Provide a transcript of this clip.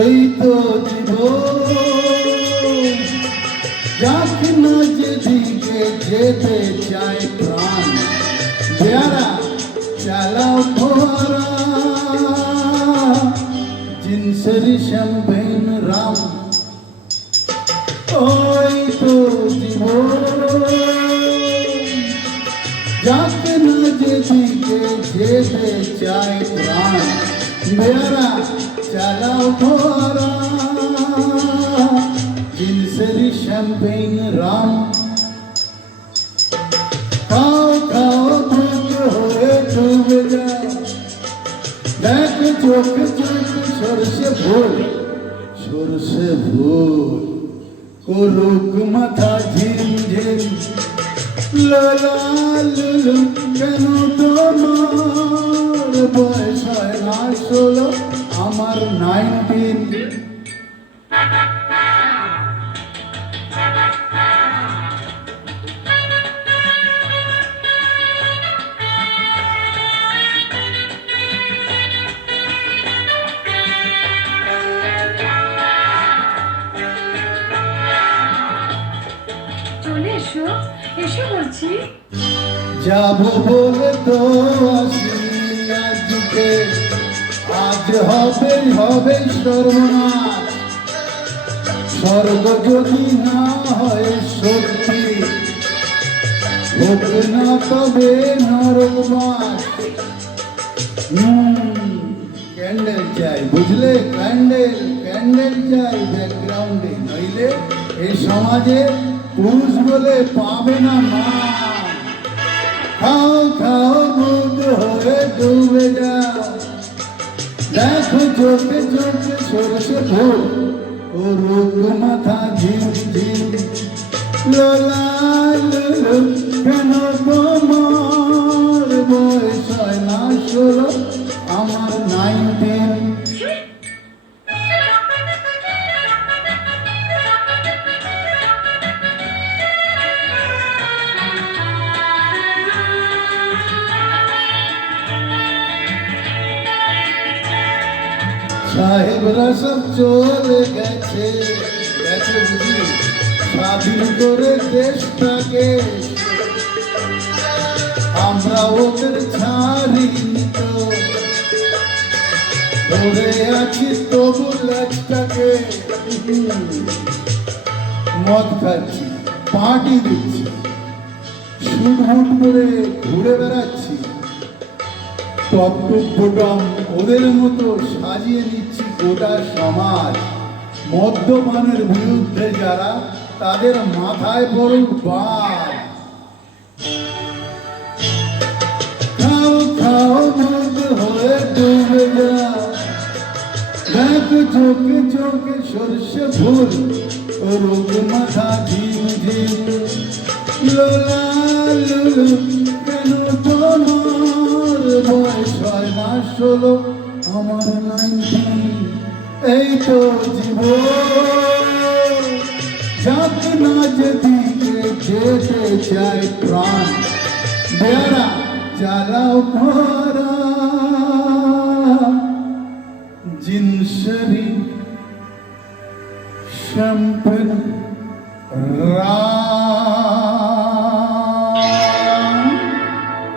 এই তো জীবন, যাকে না যেদিকে যেতে চায় প্রাণ, পেয়ারা চালাও ফোয়ারা, জিনসেরি শ্যাম্পেন রাম। ওই তো জীবন, যাকে না যেদিকে যেতে চায় প্রাণ, পেয়ারা চালাও ফোয়ারা, জিনসেরি শ্যাম্পেন রাম। খাও খাও ধূপ হয়ে ডুবে যাও, দেখ চোখ চোখ সরষে ভোর, সরষে ভোর করুক মাথা ঝিম ঝিম। লালা লুলু কেন তোমার বয়স হয় না 16, আমার 19। চলে এসো, এসো বলছি। যাবো বলে তো আসিনি আজকে, আজ হবে হবে সর্বনাশ। স্বর্গ যদি না হয় সত্যি, হোক না তবে নরকবাস। ক্যান্ডেল চাই বুঝলে, ক্যান্ডেল ক্যান্ডেল চাই ব্যাকগ্রাউন্ডে, নইলে এই সমাজে পুরুষ বলে পাবে না মা। খাও খাও মুখ হয়ে ডুবে যাও, দেখো চোখে চোখে সরষে ভোর ও রোগ মাথা ঝিম ঝিম। লোলা লুলু কেন তোমার বয়স হয় না 16, আমার 19। সাহেবরা সব চলে গেছে, গেছে বুঝি স্বাধীন করে দেশটাকে। আমরা ওদের ছাড়িনি তো, ধরে আছি তবু লেজটাকে। মদ খাচ্ছি, পার্টি দিচ্ছি, সুট মুট করে ঘুরে বেড়াচ্ছি, টপ টপ বোটাম ওদের মতো সাজিয়ে নিচ্ছি গোটা সমাজ। মদ্যপানের বিরুদ্ধে যারা, তাদের মাথায় পড়ুক বাজ। খাও খাও মদ হয়ে ডুবে যাও, দেখো চোখে চোখে সরষে ফুল ও রোগ মাথা ঝিম ঝিম। লোলা লুলু কেন তোমার বয়স হয় না 16, আমার 19। এই তো জীবন, যাকে না যেদিকে যেতে চায় প্রাণ, বেড়া চালাও ফোয়ারা, জিনসেরি